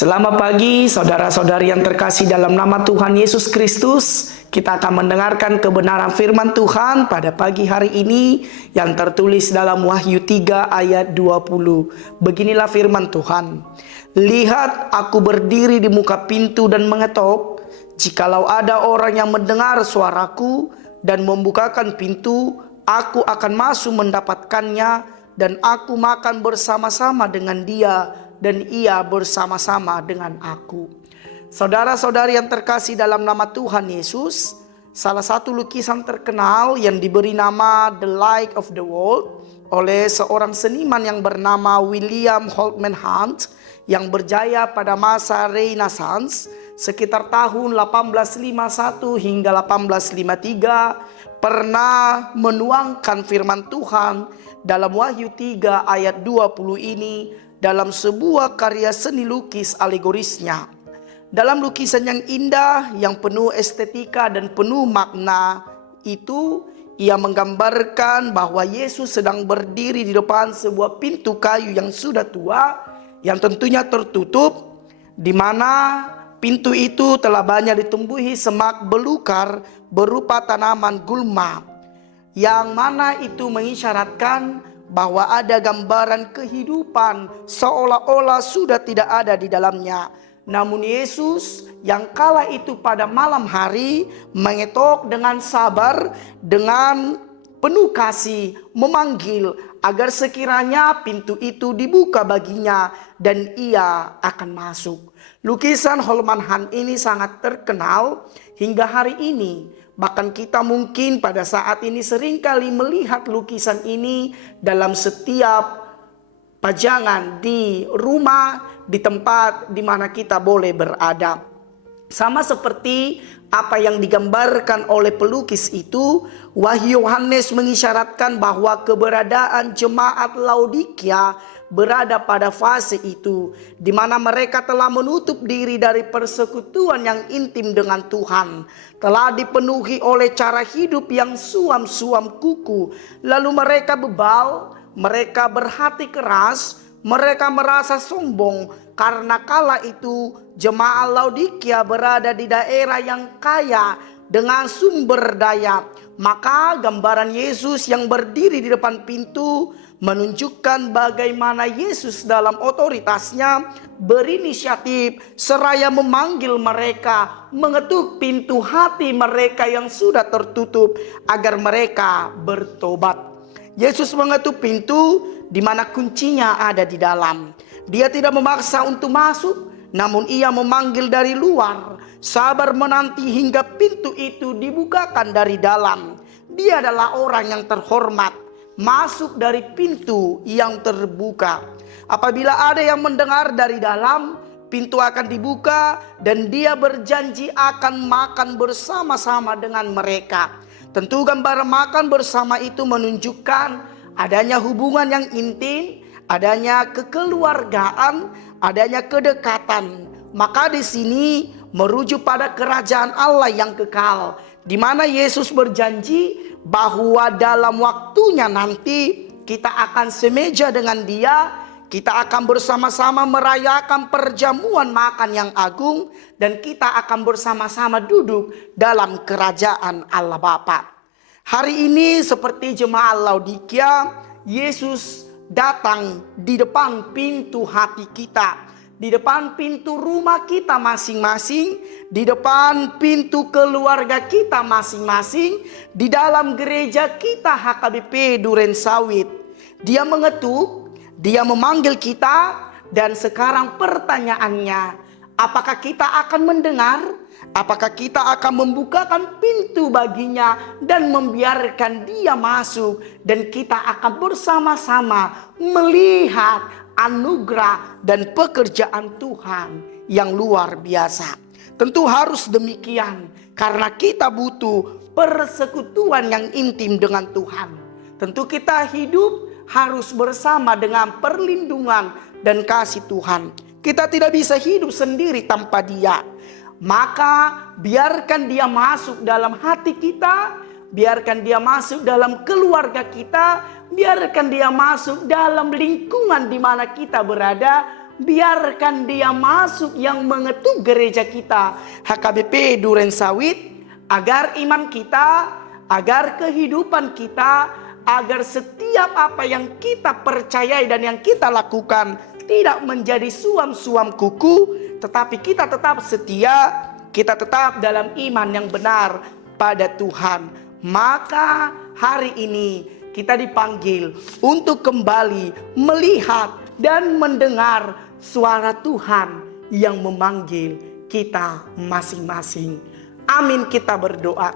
Selamat pagi saudara-saudari yang terkasih dalam nama Tuhan Yesus Kristus. Kita akan mendengarkan kebenaran firman Tuhan pada pagi hari ini yang tertulis dalam Wahyu 3 ayat 20. Beginilah firman Tuhan. Lihat, aku berdiri di muka pintu dan mengetok. Jikalau ada orang yang mendengar suaraku dan membukakan pintu, aku akan masuk mendapatkannya dan aku makan bersama-sama dengan dia dan ia bersama-sama dengan aku. Saudara-saudari yang terkasih dalam nama Tuhan Yesus, salah satu lukisan terkenal yang diberi nama The Light of the World oleh seorang seniman yang bernama William Holman Hunt yang berjaya pada masa Renaissance sekitar tahun 1851 hingga 1853, pernah menuangkan firman Tuhan dalam Wahyu 3 ayat 20 ini dalam sebuah karya seni lukis alegorisnya. Dalam lukisan yang indah, yang penuh estetika dan penuh makna itu, ia menggambarkan bahwa Yesus sedang berdiri di depan sebuah pintu kayu yang sudah tua, yang tentunya tertutup, di mana pintu itu telah banyak ditumbuhi semak belukar berupa tanaman gulma, yang mana itu mengisyaratkan bahwa ada gambaran kehidupan seolah-olah sudah tidak ada di dalamnya. Namun Yesus yang kala itu pada malam hari mengetok dengan sabar, dengan penuh kasih, memanggil agar sekiranya pintu itu dibuka baginya dan ia akan masuk. Lukisan Holman Hunt ini sangat terkenal hingga hari ini. Bahkan kita mungkin pada saat ini seringkali melihat lukisan ini dalam setiap pajangan di rumah, di tempat di mana kita boleh berada. Sama seperti apa yang digambarkan oleh pelukis itu, Wahyu Yohanes mengisyaratkan bahwa keberadaan jemaat Laodikia berada pada fase itu, di mana mereka telah menutup diri dari persekutuan yang intim dengan Tuhan, telah dipenuhi oleh cara hidup yang suam-suam kuku, lalu mereka bebal, mereka berhati keras, mereka merasa sombong karena kala itu jemaat Laodikia berada di daerah yang kaya dengan sumber daya. Maka gambaran Yesus yang berdiri di depan pintu menunjukkan bagaimana Yesus dalam otoritasnya berinisiatif seraya memanggil mereka, mengetuk pintu hati mereka yang sudah tertutup agar mereka bertobat. Yesus mengetuk pintu di mana kuncinya ada di dalam. Dia tidak memaksa untuk masuk, namun ia memanggil dari luar, sabar menanti hingga pintu itu dibukakan dari dalam. Dia adalah orang yang terhormat, masuk dari pintu yang terbuka. Apabila ada yang mendengar dari dalam, pintu akan dibuka dan dia berjanji akan makan bersama-sama dengan mereka. Tentu gambar makan bersama itu menunjukkan adanya hubungan yang intim, adanya kekeluargaan, adanya kedekatan. Maka di sini merujuk pada kerajaan Allah yang kekal, di mana Yesus berjanji bahwa dalam waktunya nanti kita akan semeja dengan Dia, kita akan bersama-sama merayakan perjamuan makan yang agung, dan kita akan bersama-sama duduk dalam kerajaan Allah Bapa. Hari ini seperti jemaat Laodikia, Yesus datang di depan pintu hati kita, di depan pintu rumah kita masing-masing, di depan pintu keluarga kita masing-masing, di dalam gereja kita HKBP Duren Sawit. Dia mengetuk, dia memanggil kita, dan sekarang pertanyaannya, apakah kita akan mendengar? Apakah kita akan membukakan pintu baginya dan membiarkan dia masuk, dan kita akan bersama-sama melihat anugerah dan pekerjaan Tuhan yang luar biasa? Tentu harus demikian, karena kita butuh persekutuan yang intim dengan Tuhan. Tentu kita hidup harus bersama dengan perlindungan dan kasih Tuhan. Kita tidak bisa hidup sendiri tanpa Dia. Maka biarkan dia masuk dalam hati kita, biarkan dia masuk dalam keluarga kita, biarkan dia masuk dalam lingkungan di mana kita berada, biarkan dia masuk yang mengetuk gereja kita HKBP Duren Sawit, agar iman kita, agar kehidupan kita, agar setiap apa yang kita percayai dan yang kita lakukan tidak menjadi suam-suam kuku, tetapi kita tetap setia, kita tetap dalam iman yang benar pada Tuhan. Maka hari ini kita dipanggil untuk kembali melihat dan mendengar suara Tuhan yang memanggil kita masing-masing. Amin, kita berdoa.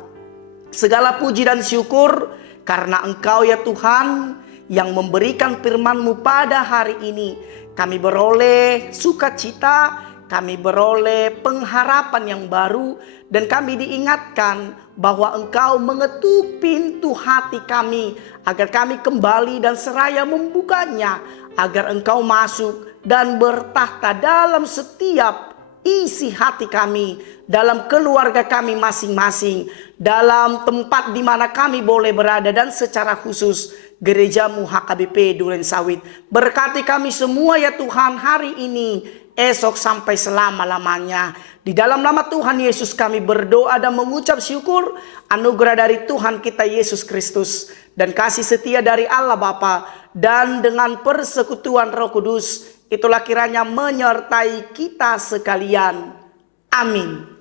Segala puji dan syukur karena Engkau ya Tuhan yang memberikan firman-Mu pada hari ini. Kami beroleh sukacita, kami beroleh pengharapan yang baru, dan kami diingatkan bahwa Engkau mengetuk pintu hati kami agar kami kembali dan seraya membukanya, agar Engkau masuk dan bertahta dalam setiap isi hati kami, dalam keluarga kami masing-masing, dalam tempat di mana kami boleh berada, dan secara khusus gereja-Mu HKBP Duren Sawit. Berkati kami semua ya Tuhan hari ini, esok sampai selama-lamanya. Di dalam nama Tuhan Yesus kami berdoa dan mengucap syukur. Anugerah dari Tuhan kita Yesus Kristus dan kasih setia dari Allah Bapa dan dengan persekutuan Roh Kudus, itulah kiranya menyertai kita sekalian. Amin.